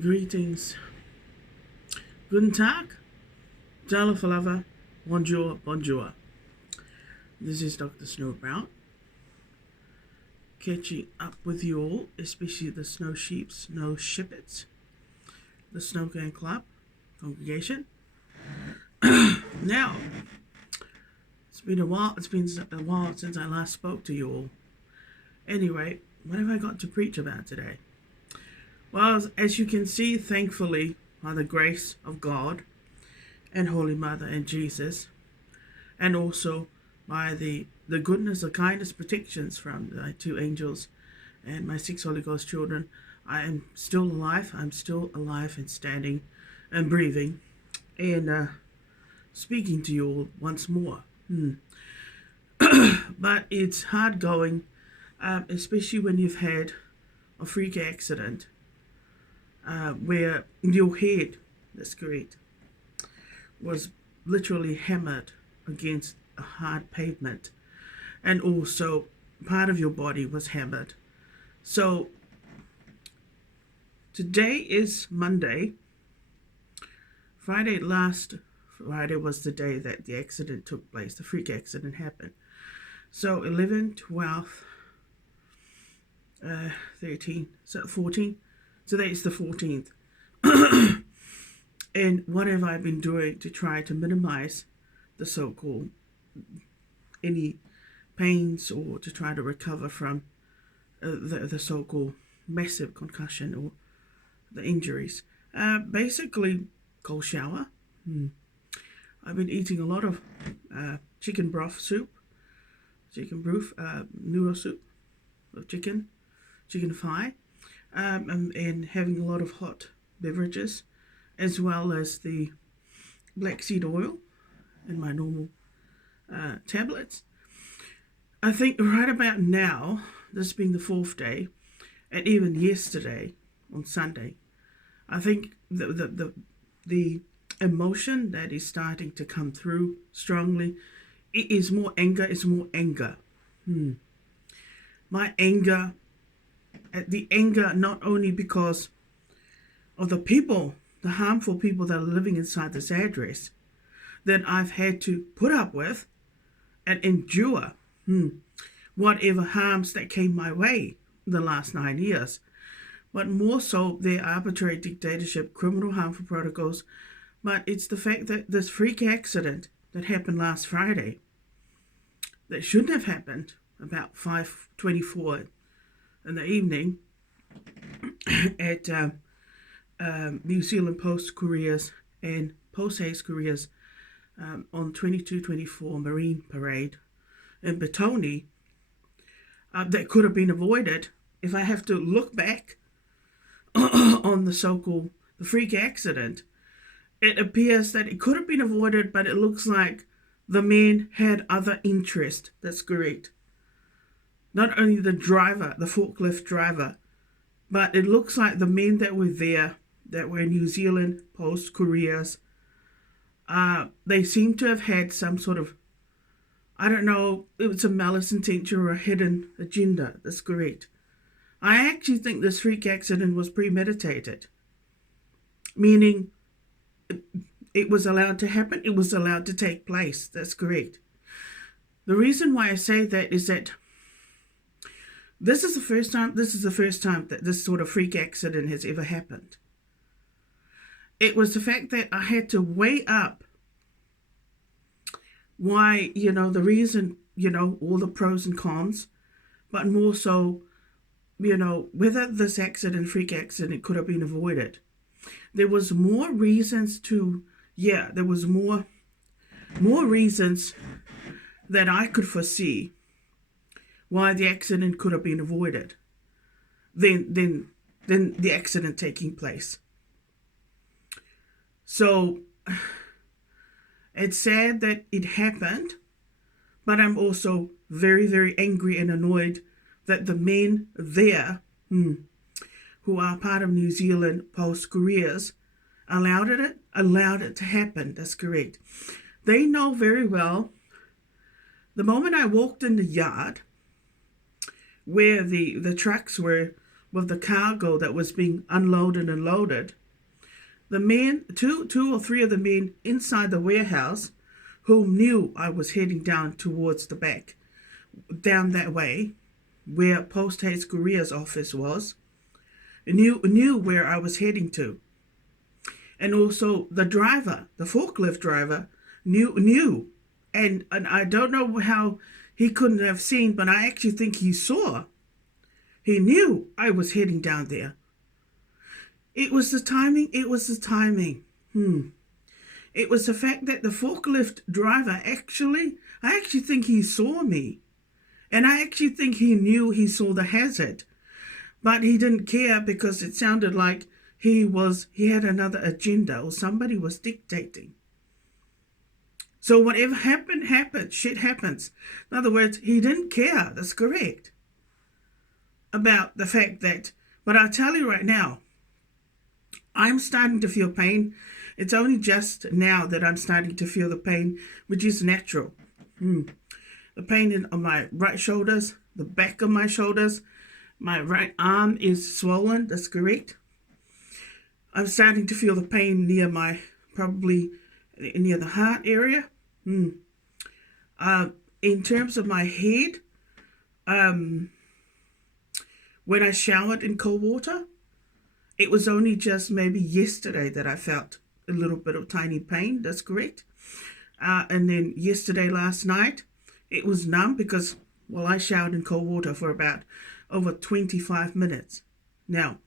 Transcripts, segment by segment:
Greetings. Guten Tag. Jalo Falava. Bonjour. Bonjour. This is Dr. Snowbrown. Catching up with you all, especially the Snow Sheep, Snow Shepherds, the Snow Gang Club congregation. Now, it's been a while since I last spoke to you all. Anyway, what have I got to preach about today? Well, as you can see, thankfully, by the grace of God and Holy Mother and Jesus, and also by the goodness, the kindness, protections from the two angels and my 6 Holy Ghost children, I am still alive. I'm still alive and standing and breathing and speaking to you all once more. But it's hard going, especially when you've had a freak accident where your head, that's correct, was literally hammered against a hard pavement, and also part of your body was hammered. So today is Monday. Last Friday was the day that the accident took place, the freak accident happened. So 11, 12, 13, so 14. Today is the 14th. And what have I been doing to try to minimize the so-called any pains, or to try to recover from the so-called massive concussion or the injuries? Basically, cold shower. I've been eating a lot of chicken broth soup, noodle soup of chicken thigh, and having a lot of hot beverages, as well as the black seed oil and my normal tablets. I think right about now, this being the 4th day, and even yesterday on Sunday, I think the emotion that is starting to come through strongly, it is more anger. It's more anger. My anger, the anger not only because of the people, the harmful people that are living inside this address, that I've had to put up with and endure whatever harms that came my way the last 9 years, but more so their arbitrary dictatorship, criminal harmful protocols. But it's the fact that this freak accident that happened last Friday, that shouldn't have happened, about 5:24 in the evening at New Zealand Post Couriers and Post Haste Couriers on 2224 Marine Parade in Petone, that could have been avoided. If I have to look back on the so-called the freak accident, it appears that it could have been avoided, but it looks like the men had other interest. That's correct. Not only the driver, the forklift driver, but it looks like the men that were there, that were New Zealand Post Couriers, they seem to have had some sort of, I don't know, it was a malice intention or a hidden agenda. That's correct. I actually think this freak accident was premeditated, meaning it was allowed to happen. It was allowed to take place. That's correct. The reason why I say that is that this is the first time that this sort of freak accident has ever happened. It was the fact that I had to weigh up why, the reason, all the pros and cons, but more so, whether this freak accident could have been avoided. There was more reasons there was more reasons that I could foresee why the accident could have been avoided than the accident taking place. So it's sad that it happened, but I'm also very, very angry and annoyed that the men there, who are part of New Zealand Post Couriers, allowed it to happen. That's correct. They know very well. The moment I walked in the yard where the trucks were with the cargo that was being unloaded and loaded, the men, two or three of the men inside the warehouse who knew I was heading down towards the back, down that way, where Post Haste Couriers office was, knew where I was heading to. And also the driver, the forklift driver, knew. And I don't know how he couldn't have seen, but I actually think he saw. He knew I was heading down there. It was the timing. It was the timing. It was the fact that the forklift driver I actually think he saw me. And I actually think he knew he saw the hazard. But he didn't care because it sounded like he had another agenda or somebody was dictating. So whatever happened. Shit happens. In other words, he didn't care. That's correct. About the fact that, but I'll tell you right now, I'm starting to feel pain. It's only just now that I'm starting to feel the pain, which is natural. The pain on my right shoulders, the back of my shoulders, my right arm is swollen. That's correct. I'm starting to feel the pain near probably near the heart area. In terms of my head, when I showered in cold water, it was only just maybe yesterday that I felt a little bit of tiny pain. That's correct. And then last night, it was numb because, well, I showered in cold water for about over 25 minutes. Now,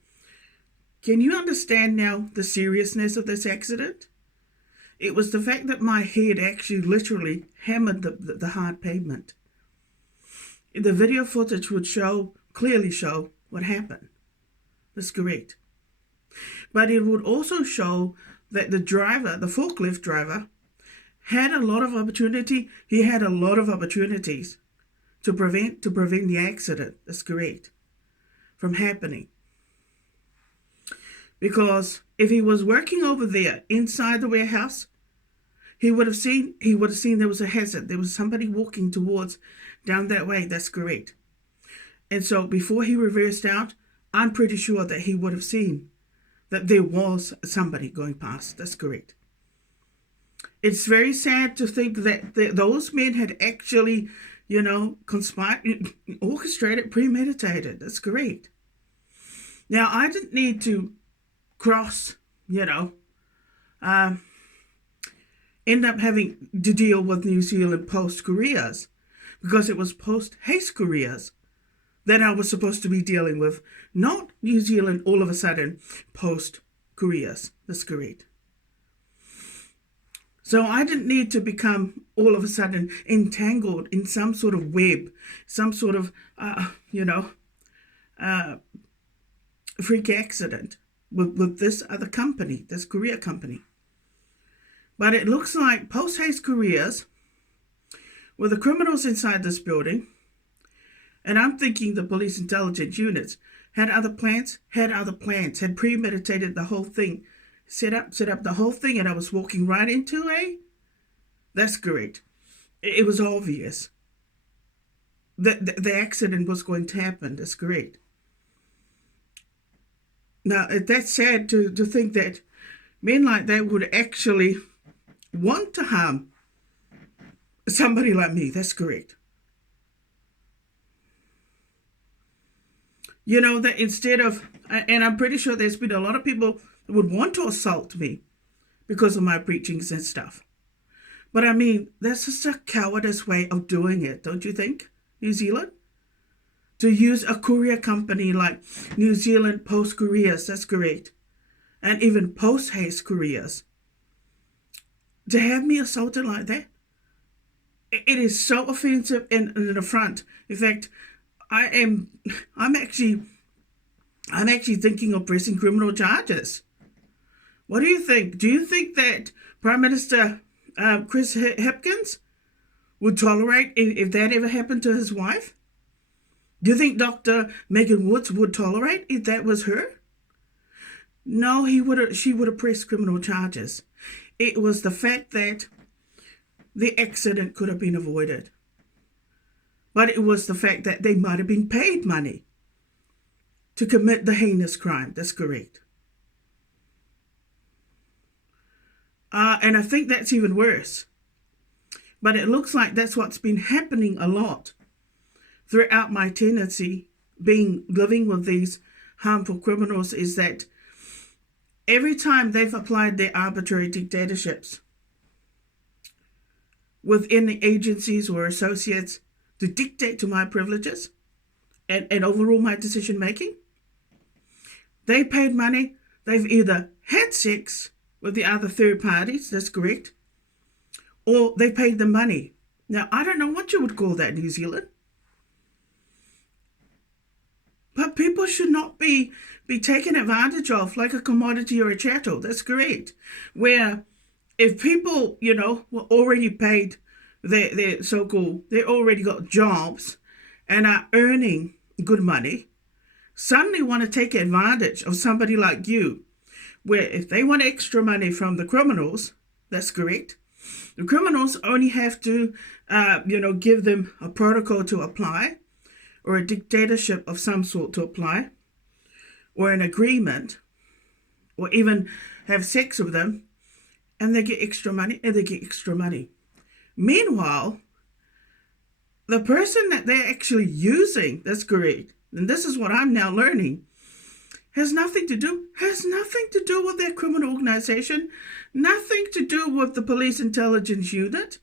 can you understand now the seriousness of this accident? It was the fact that my head actually literally hammered the hard pavement. The video footage would clearly show what happened. That's correct. But it would also show that the forklift driver, had a lot of opportunity. He had a lot of opportunities to prevent the accident. That's correct. From happening. Because if he was working over there inside the warehouse, he would have seen there was a hazard. There was somebody walking down that way. That's correct. And so before he reversed out, I'm pretty sure that he would have seen that there was somebody going past. That's correct. It's very sad to think that those men had actually, conspired, orchestrated, premeditated. That's correct. Now, I didn't need to cross, end up having to deal with New Zealand Post Couriers because it was Post Haste Couriers that I was supposed to be dealing with, not New Zealand all of a sudden Post Couriers. That's correct. So I didn't need to become all of a sudden entangled in some sort of web, some sort of, freak accident with this other company, this courier company. But it looks like Post Haste Couriers were the criminals inside this building. And I'm thinking the police intelligence units had other plans, had premeditated the whole thing. Set up the whole thing, and I was walking right into That's correct. It was obvious that the accident was going to happen. That's correct. Now, that's sad to think that men like that would actually want to harm somebody like me. That's correct. That instead of, and I'm pretty sure there's been a lot of people would want to assault me because of my preachings and stuff. But I mean, that's just a cowardice way of doing it, don't you think, New Zealand? To use a courier company like New Zealand Post Couriers, that's correct, and even Post Haste Couriers, to have me assaulted like that, it is so offensive and an affront. In fact, I'm actually thinking of pressing criminal charges. What do you think? Do you think that Prime Minister Chris Hipkins would tolerate if that ever happened to his wife? Do you think Dr. Megan Woods would tolerate if that was her? No, she would have pressed criminal charges. It was the fact that the accident could have been avoided. But it was the fact that they might have been paid money. to commit the heinous crime. That's correct. And I think that's even worse. But it looks like that's what's been happening a lot throughout my tenancy, living with these harmful criminals, is that every time they've applied their arbitrary dictatorships within the agencies or associates to dictate to my privileges and overrule my decision making, they paid money. They've either had sex with the other third parties, that's correct, or they paid the money. Now, I don't know what you would call that in New Zealand, but people should not be taken advantage of like a commodity or a chattel. That's correct. Where if people, were already paid their so-called, they already got jobs and are earning good money, suddenly want to take advantage of somebody like you, where if they want extra money from the criminals, that's correct, the criminals only have to, give them a protocol to apply, or a dictatorship of some sort to apply, or an agreement, or even have sex with them, and they get extra money, and they get extra money. Meanwhile, the person that they're actually using, that's correct, and this is what I'm now learning, has nothing to do with their criminal organization, nothing to do with the police intelligence unit,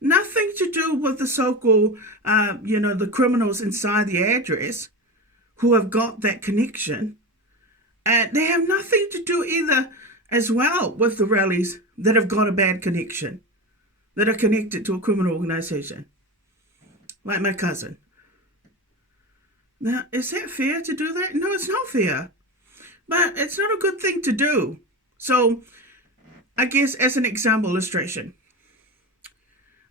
nothing to do with the so-called, the criminals inside the address who have got that connection. They have nothing to do either as well with the rallies that have got a bad connection, that are connected to a criminal organization, like my cousin. Now, is that fair to do that? No, it's not fair. But it's not a good thing to do. So, I guess as an example illustration,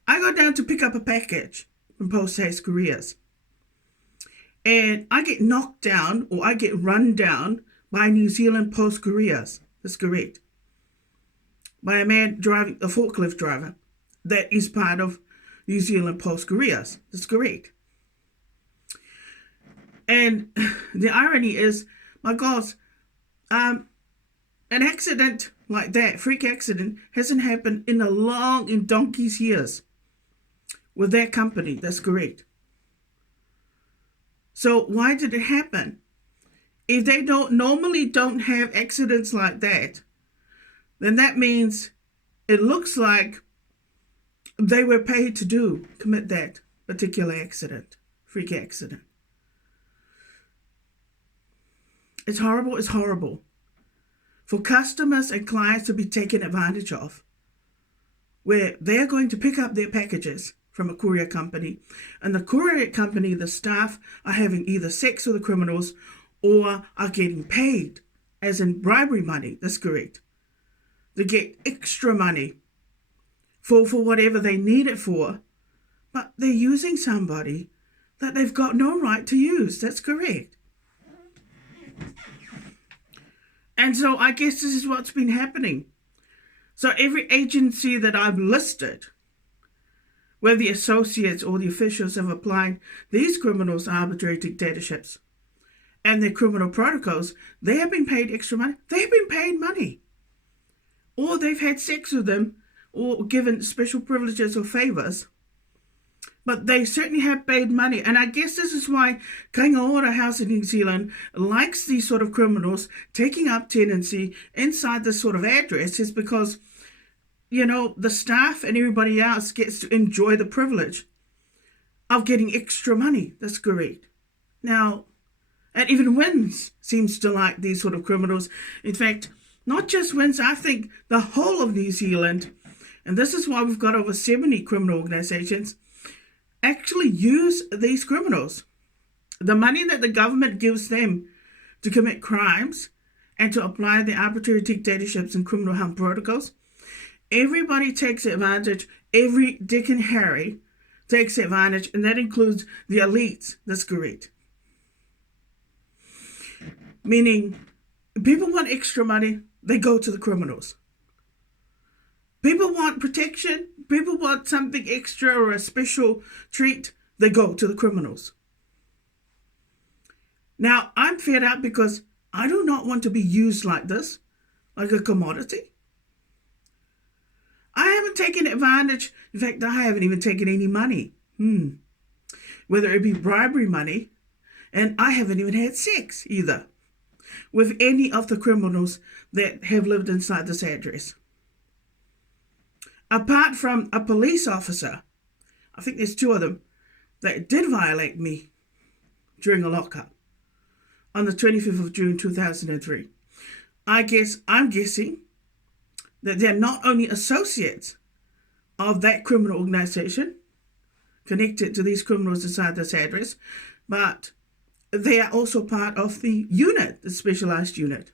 I go down to pick up a package from Haste Couriers, and I get knocked down, or I get run down by New Zealand Post Couriers. That's correct. By a man driving, a forklift driver that is part of New Zealand Post Couriers. That's correct. And the irony is, my gosh, an accident like that, freak accident, hasn't happened in donkey's years with that company. That's correct. So why did it happen? If they normally don't have accidents like that, then that means it looks like they were paid to commit that particular accident, freak accident. It's horrible. It's horrible for customers and clients to be taken advantage of, where they're going to pick up their packages from a courier company, and the courier company, the staff, are having either sex with the criminals or are getting paid, as in bribery money. That's correct. They get extra money for whatever they need it for, but they're using somebody that they've got no right to use. That's correct. And so I guess this is what's been happening. So every agency that I've listed, where the associates or the officials have applied these criminals arbitrary dictatorships and their criminal protocols, they have been paid extra money. They have been paid money. Or they've had sex with them or given special privileges or favors. But they certainly have paid money. And I guess this is why Kaingaora House in New Zealand likes these sort of criminals taking up tenancy inside this sort of address, is because, the staff and everybody else gets to enjoy the privilege of getting extra money. That's correct. Now, and even WINS seems to like these sort of criminals. In fact, not just WINS, I think the whole of New Zealand, and this is why we've got over 70 criminal organizations, actually use these criminals. The money that the government gives them to commit crimes and to apply the arbitrary dictatorships and criminal harm protocols, everybody takes advantage. Every Dick and Harry takes advantage, and that includes the elites. That's correct. Meaning, people want extra money, they go to the criminals. People want protection, people want something extra or a special treat, they go to the criminals. Now, I'm fed up because I do not want to be used like this, like a commodity. I haven't taken advantage. In fact, I haven't even taken any money. Whether it be bribery money, and I haven't even had sex either with any of the criminals that have lived inside this address. Apart from a police officer, I think there's 2 of them, that did violate me during a lockup on the 25th of June 2003. I'm guessing that they're not only associates of that criminal organization connected to these criminals inside this address, but they are also part of the unit, the specialized unit.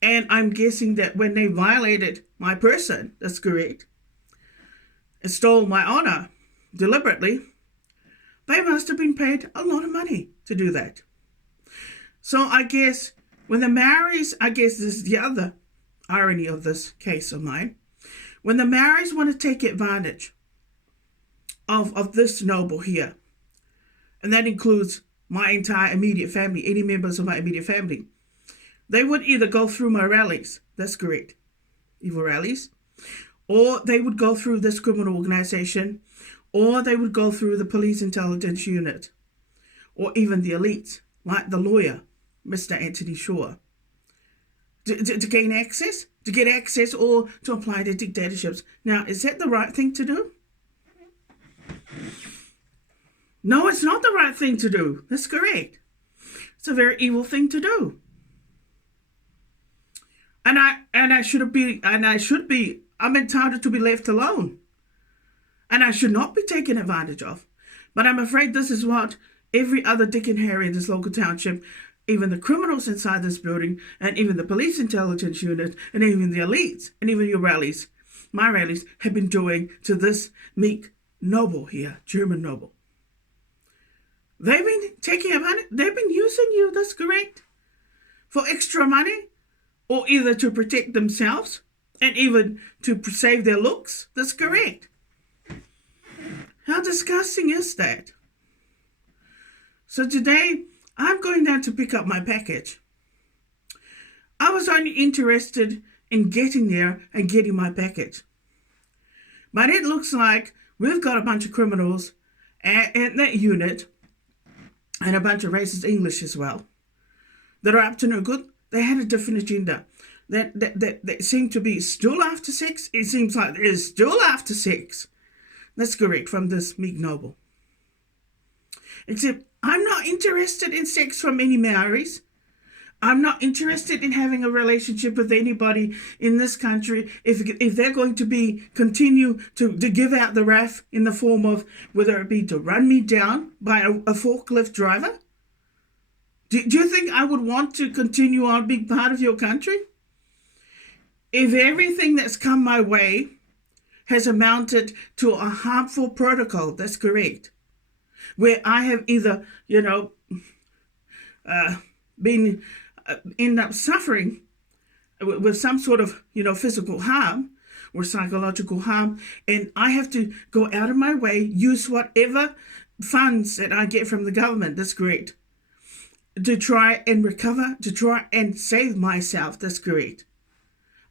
And I'm guessing that when they violated my person, that's correct, and stole my honor deliberately, they must have been paid a lot of money to do that. So I guess when the Maoris, I guess this is the other irony of this case of mine, when the Maoris want to take advantage of this noble here, and that includes my entire immediate family, any members of my immediate family, they would either go through my rallies, that's correct, evil rallies, or they would go through this criminal organization, or they would go through the police intelligence unit, or even the elites, like the lawyer, Mr. Anthony Shaw, to gain access, to get access, or to apply to dictatorships. Now, is that the right thing to do? No, it's not the right thing to do. That's correct. It's a very evil thing to do. And I should be, I'm entitled to be left alone. And I should not be taken advantage of. But I'm afraid this is what every other Dick and Harry in this local township, even the criminals inside this building, and even the police intelligence unit, and even the elites, and even your rallies, my rallies, have been doing to this meek noble here, German noble. They've been taking advantage, they've been using you, that's correct, for extra money, or either to protect themselves, and even to save their looks, that's correct. How disgusting is that? So today, I'm going down to pick up my package. I was only interested in getting there and getting my package. But it looks like we've got a bunch of criminals at that unit, and a bunch of racist English as well, that are up to no good. They had a different agenda. That seemed to be still after sex. It seems like it is still after sex. That's correct, from this meek noble. Except, I'm not interested in sex from any Maoris. I'm not interested in having a relationship with anybody in this country if they're going to continue to give out the wrath in the form of whether it be to run me down by a forklift driver. Do you think I would want to continue on being part of your country? If everything that's come my way has amounted to a harmful protocol, that's correct, where I have either, end up suffering with some sort of, physical harm or psychological harm, and I have to go out of my way, use whatever funds that I get from the government, that's correct, to try and recover, to try and save myself, that's correct.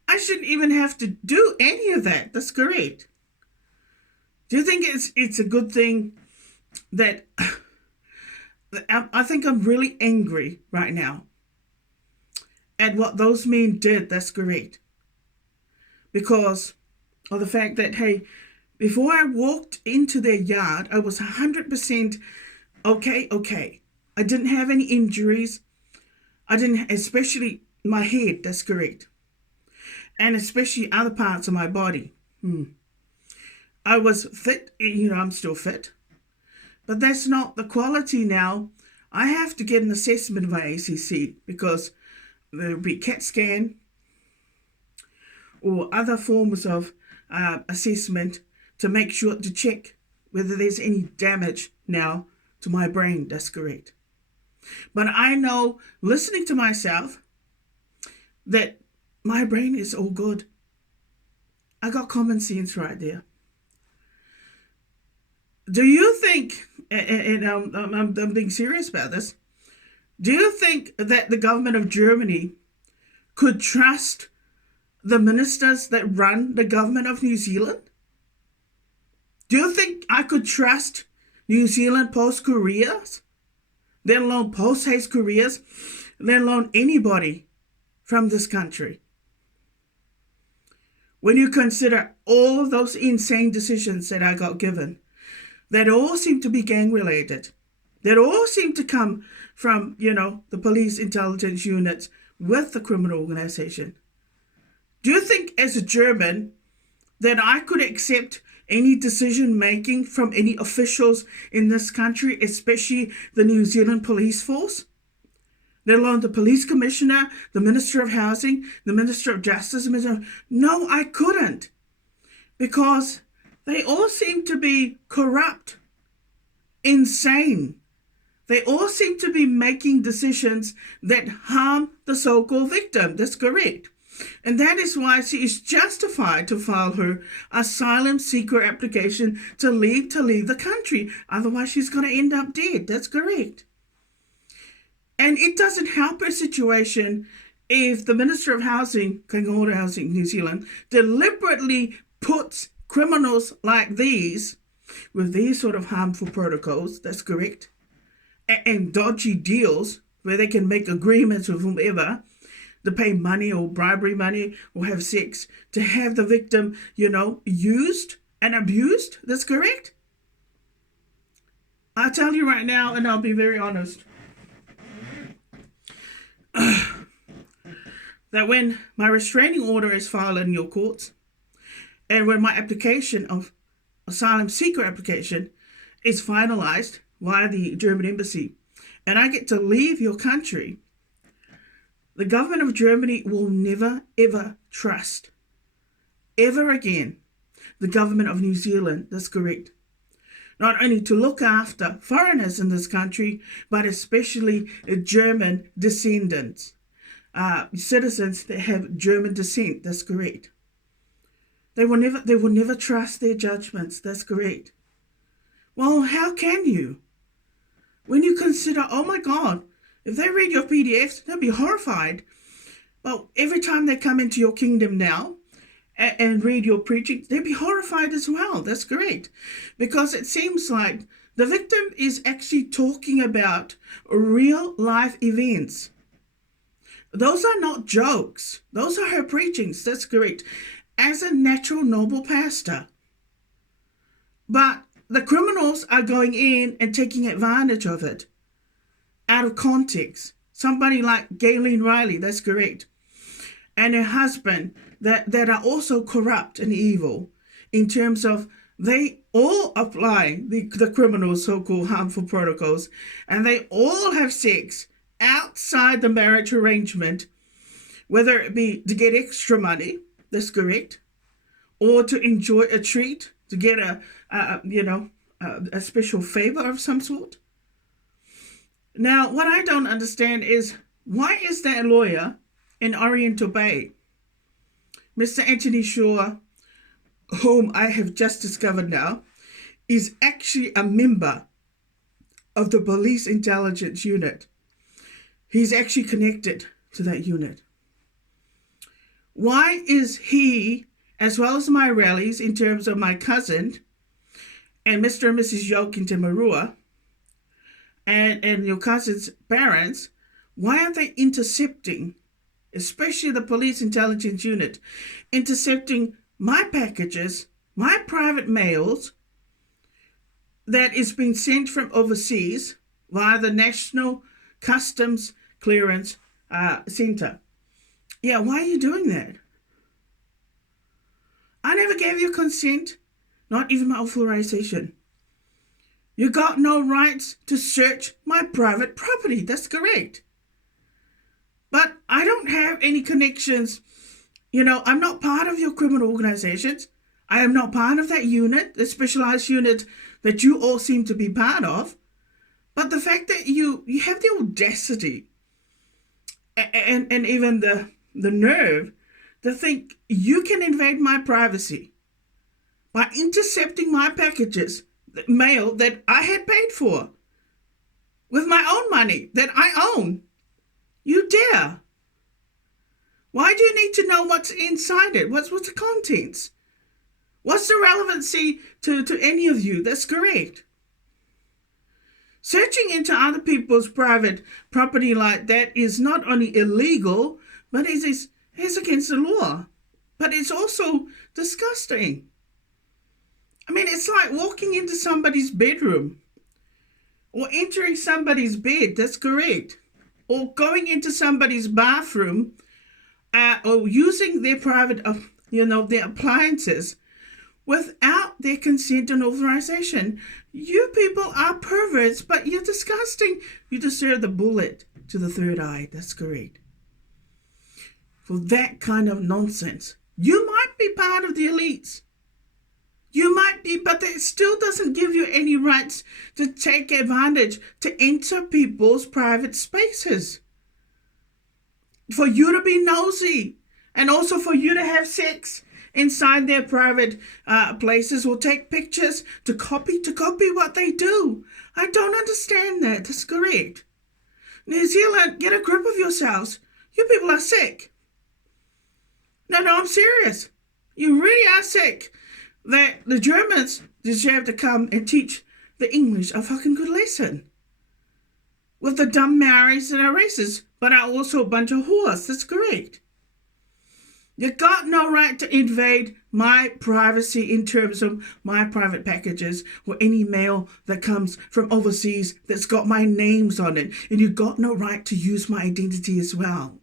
I shouldn't even have to do any of that, that's correct. Do you think it's a good thing that I think I'm really angry right now at what those men did, that's correct. Because of the fact that, hey, before I walked into their yard, I was 100% okay. I didn't have any injuries. I didn't, especially my head, that's correct. And especially other parts of my body. I was fit, I'm still fit. But that's not the quality now. I have to get an assessment by ACC because there will be CAT scan or other forms of assessment to make sure to check whether there's any damage now to my brain. That's correct. But I know, listening to myself, that my brain is all good. I got common sense right there. Do you think, and I'm being serious about this, Do you think that the government of Germany could trust the ministers that run the government of New Zealand? Do you think I could trust New Zealand Post Couriers, let alone Post Haste Couriers, let alone anybody from this country? When you consider all of those insane decisions that I got given, that all seem to be gang related, that all seem to come from, the police intelligence units with the criminal organization. Do you think as a German that I could accept any decision making from any officials in this country, especially the New Zealand Police Force? Let alone the police commissioner, the Minister of Housing, the Minister of Justice. No, I couldn't. Because they all seem to be corrupt, insane. They all seem to be making decisions that harm the so-called victim. That's correct. And that is why she is justified to file her asylum seeker application to leave the country. Otherwise, she's going to end up dead. That's correct. And it doesn't help her situation if the Minister of Housing, Kangaroo Housing New Zealand, deliberately puts criminals like these with these sort of harmful protocols. That's correct. And dodgy deals where they can make agreements with whomever to pay money or bribery money or have sex to have the victim, used and abused. That's correct. I'll tell you right now, and I'll be very honest, that when my restraining order is filed in your courts and when my application of asylum seeker application is finalized via the German embassy and I get to leave your country, the government of Germany will never, ever trust, ever again, the government of New Zealand. That's correct. Not only to look after foreigners in this country, but especially German descendants, citizens that have German descent. That's correct. They will never trust their judgments. That's correct. Well, how can you? When you consider, oh my God, if they read your PDFs, they'll be horrified. But every time they come into your kingdom now and read your preaching, they'll be horrified as well. That's correct. Because it seems like the victim is actually talking about real life events. Those are not jokes. Those are her preachings. That's correct. As a natural, noble pastor. But the criminals are going in and taking advantage of it out of context. Somebody like Gayleen Riley, that's correct, and her husband that are also corrupt and evil in terms of they all apply the criminal so-called harmful protocols and they all have sex outside the marriage arrangement, whether it be to get extra money, that's correct, or to enjoy a treat, to get a special favor of some sort. Now, what I don't understand is why is that lawyer in Oriental Bay, Mr. Anthony Shaw, whom I have just discovered now, is actually a member of the police intelligence unit. He's actually connected to that unit. Why is he, as well as my rallies in terms of my cousin and Mr. and Mrs. Yoke in Timarua, and your cousin's parents, why are they intercepting, especially the police intelligence unit, intercepting my packages, my private mails that is being sent from overseas via the National Customs Clearance Center? Yeah, why are you doing that? I never gave you consent, not even my authorization. You got no rights to search my private property. That's correct. But I don't have any connections. I'm not part of your criminal organizations. I am not part of that unit, the specialized unit that you all seem to be part of. But the fact that you have the audacity and even the nerve to think you can invade my privacy by intercepting my packages, mail that I had paid for. with my own money that I own. You dare. Why do you need to know what's inside it? What's the contents? What's the relevancy to any of you? That's correct. Searching into other people's private property like that is not only illegal, but it's against the law. But it's also disgusting. I mean, it's like walking into somebody's bedroom or entering somebody's bed. That's correct. Or going into somebody's bathroom or using their private, their appliances without their consent and authorization. You people are perverts, but you're disgusting. You deserve the bullet to the third eye. That's correct. For that kind of nonsense. You might be part of the elites. You might be, but that still doesn't give you any rights to take advantage, to enter people's private spaces. For you to be nosy, and also for you to have sex inside their private places, or take pictures to copy what they do. I don't understand that. That's correct. New Zealand, get a grip of yourselves. You people are sick. No, I'm serious. You really are sick. That the Germans deserve to come and teach the English a fucking good lesson. With the dumb Maoris that are racist, but are also a bunch of whores. That's correct. You got no right to invade my privacy in terms of my private packages or any mail that comes from overseas that's got my names on it. And you got no right to use my identity as well.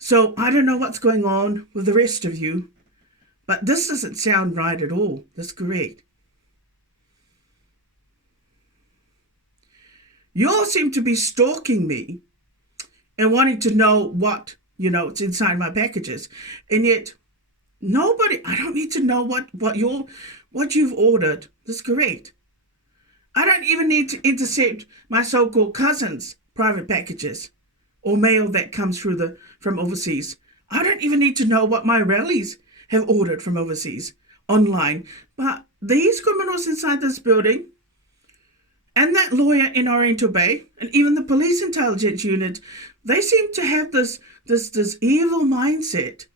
So I don't know what's going on with the rest of you, but this doesn't sound right at all. That's correct. You all seem to be stalking me and wanting to know what, it's inside my packages. And yet, I don't need to know what you've ordered. That's correct. I don't even need to intercept my so-called cousins' private packages or mail that comes from overseas. I don't even need to know what my rallies have ordered from overseas online. But these criminals inside this building, and that lawyer in Oriental Bay, and even the police intelligence unit, they seem to have this evil mindset,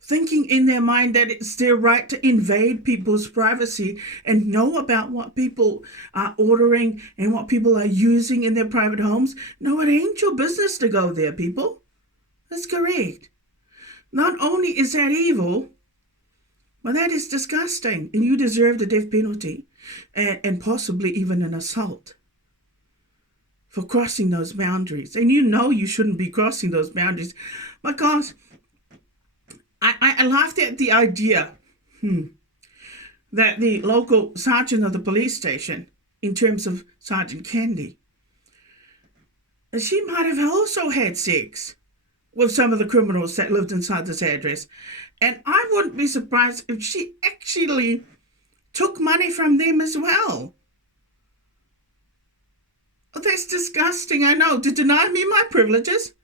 thinking in their mind that it's their right to invade people's privacy and know about what people are ordering and what people are using in their private homes. No, it ain't your business to go there, people. That's correct. Not only is that evil, but that is disgusting, and you deserve the death penalty and possibly even an assault for crossing those boundaries. And you shouldn't be crossing those boundaries. Because I laughed at the idea that the local sergeant of the police station, in terms of Sergeant Candy, she might have also had sex with some of the criminals that lived inside this address. And I wouldn't be surprised if she actually took money from them as well. Oh, that's disgusting, I know. To deny me my privileges,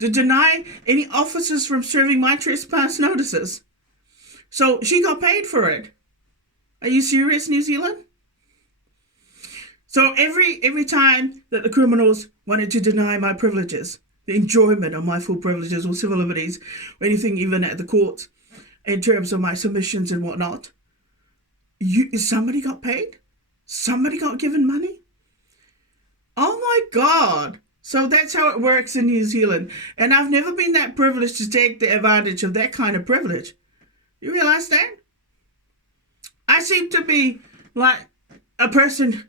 to deny any officers from serving my trespass notices. So she got paid for it. Are you serious, New Zealand? So every time that the criminals wanted to deny my privileges, the enjoyment of my full privileges or civil liberties, or anything even at the courts, in terms of my submissions and whatnot, somebody got paid? Somebody got given money? Oh my God. So that's how it works in New Zealand. And I've never been that privileged to take the advantage of that kind of privilege. You realize that? I seem to be like a person,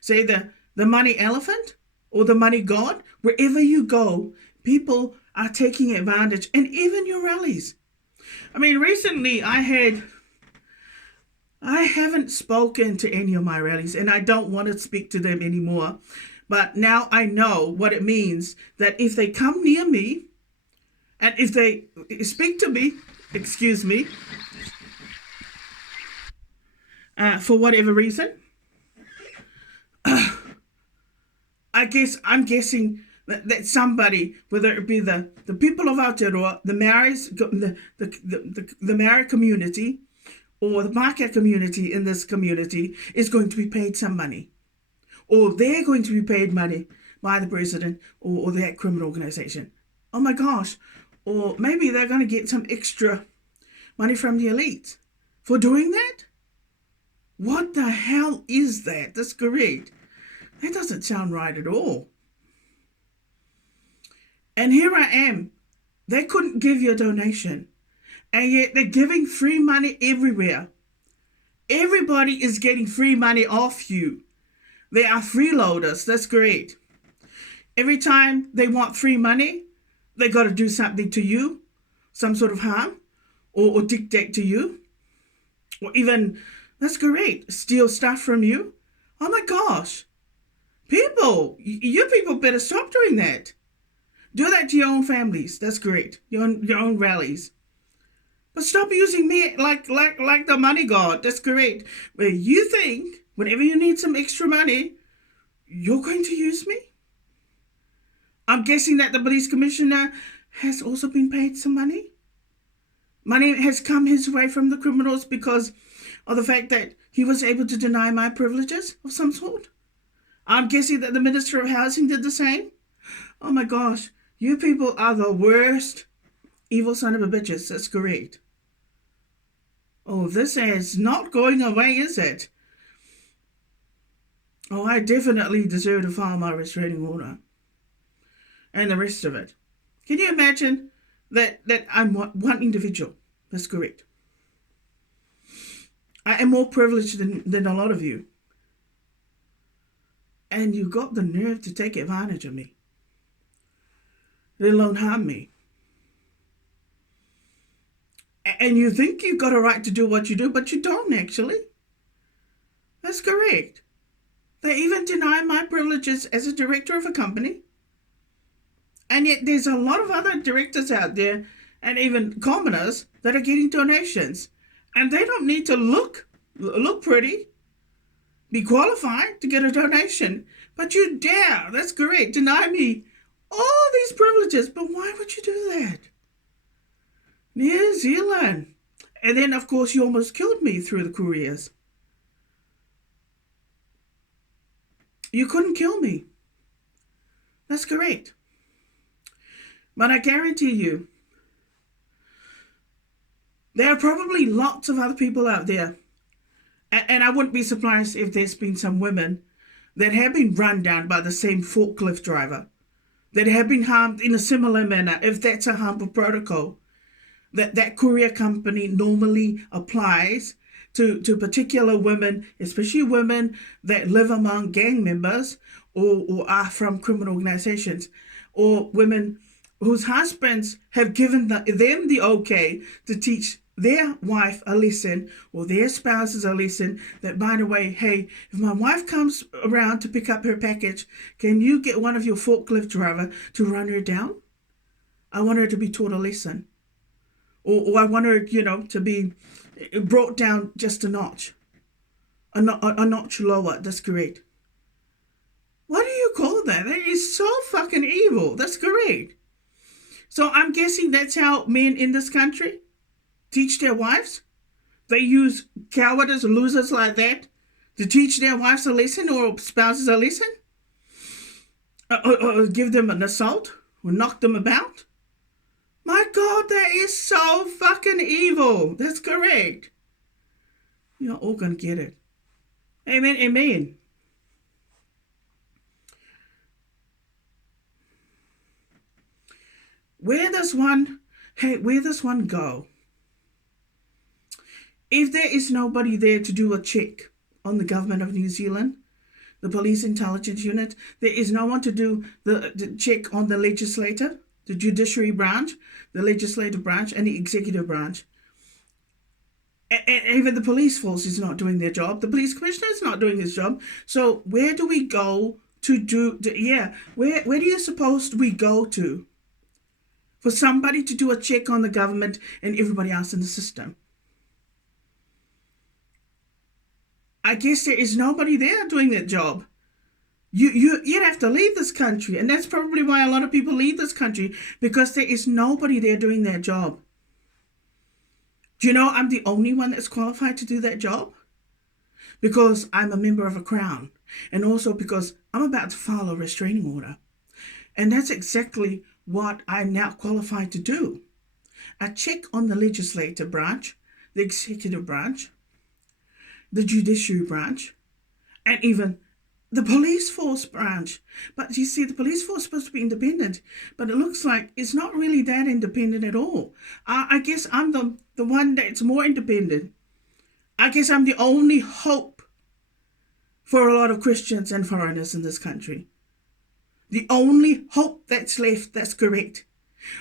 say the money elephant or the money god. Wherever you go, people are taking advantage, and even your rallies. I mean, recently I haven't spoken to any of my rallies, and I don't want to speak to them anymore. But now I know what it means that if they come near me, and if they speak to me, for whatever reason, I'm guessing that somebody, whether it be the people of Aotearoa, the Maoris, the Maori community, or the Mākea community in this community, is going to be paid some money. or they're going to be paid money by the president or that criminal organization. Oh my gosh. Or maybe they're going to get some extra money from the elite for doing that. What the hell is that? That's correct. That doesn't sound right at all. And here I am. They couldn't give you a donation. And yet they're giving free money everywhere. Everybody is getting free money off you. They are freeloaders. That's great. Every time they want free money, they got to do something to you, some sort of harm, or dictate to you, or even, that's great, steal stuff from you. Oh my gosh. People, you people better stop doing that. Do that to your own families. That's great. Your own rallies. But stop using me like the money god. That's great. Where you think, whenever you need some extra money, you're going to use me? I'm guessing that the police commissioner has also been paid some money. Money has come his way from the criminals because of the fact that he was able to deny my privileges of some sort. I'm guessing that the Minister of Housing did the same. Oh my gosh, you people are the worst evil son of a bitches. That's correct. Oh, this is not going away, is it? Oh, I definitely deserve to file my restraining order. And the rest of it. Can you imagine that I'm one individual? That's correct. I am more privileged than a lot of you. And you got the nerve to take advantage of me. Let alone harm me. And you think you've got a right to do what you do, but you don't actually. That's correct. They even deny my privileges as a director of a company. And yet there's a lot of other directors out there and even commoners that are getting donations. And they don't need to look pretty, be qualified to get a donation. But you dare, that's correct, deny me all these privileges. But why would you do that? New Zealand. And then, of course, you almost killed me through the Couriers. You couldn't kill me. That's correct. But I guarantee you, there are probably lots of other people out there. And I wouldn't be surprised if there's been some women that have been run down by the same forklift driver, that have been harmed in a similar manner, if that's a harmful protocol that courier company normally applies to particular women, especially women that live among gang members or are from criminal organizations, or women whose husbands have given them the okay to teach their wife a lesson or their spouses a lesson that, by the way, hey, if my wife comes around to pick up her package, can you get one of your forklift driver to run her down? I want her to be taught a lesson. Or I want her, to be brought down just a notch. A notch lower, that's correct. What do you call that? That is so fucking evil. That's correct. So I'm guessing that's how men in this country teach their wives. They use cowardice losers like that to teach their wives a lesson or spouses a lesson. Or give them an assault or knock them about. My God, that is so fucking evil. That's correct. You're all going to get it. Amen, amen. Where does one go? If there is nobody there to do a check on the government of New Zealand, the police intelligence unit, there is no one to do the check on the legislature, the judiciary branch, the legislative branch, and the executive branch. And even the police force is not doing their job. The police commissioner is not doing his job. So where do we go to do, where do you suppose we go to for somebody to do a check on the government and everybody else in the system? I guess there is nobody there doing that job. You'd have to leave this country, and that's probably why a lot of people leave this country, because there is nobody there doing their job. Do you know I'm the only one that's qualified to do that job? Because I'm a member of a crown, And also because I'm about to file a restraining order. And that's exactly what I'm now qualified to do. I check on the legislative branch, the executive branch, the judiciary branch, and even the police force branch. But you see, the police force is supposed to be independent, but it looks like it's not really that independent at all. I guess I'm the one that's more independent. I guess I'm the only hope for a lot of Christians and foreigners in this country. The only hope that's left that's correct.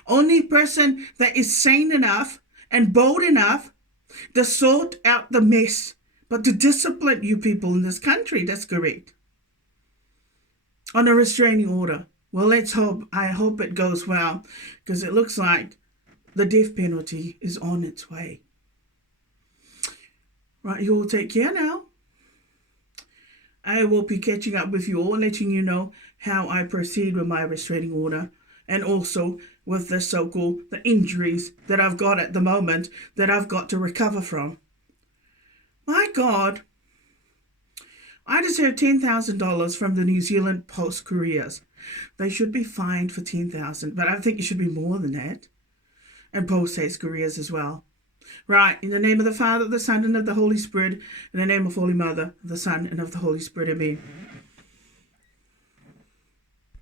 Only person that is sane enough and bold enough to sort out the mess, but to discipline you people in this country, that's correct. On a restraining order. Well, let's hope. I hope it goes well, because it looks like the death penalty is on its way. Right, you all take care now. I will be catching up with you all, letting you know how I proceed with my restraining order, and also with the so-called the injuries that I've got at the moment that I've got to recover from. My God, I deserve $10,000 from the New Zealand Post Couriers. They should be fined for $10,000, but I think it should be more than that. And Post Haste Couriers as well. Right, in the name of the Father, the Son, and of the Holy Spirit, in the name of Holy Mother, of the Son, and of the Holy Spirit, amen.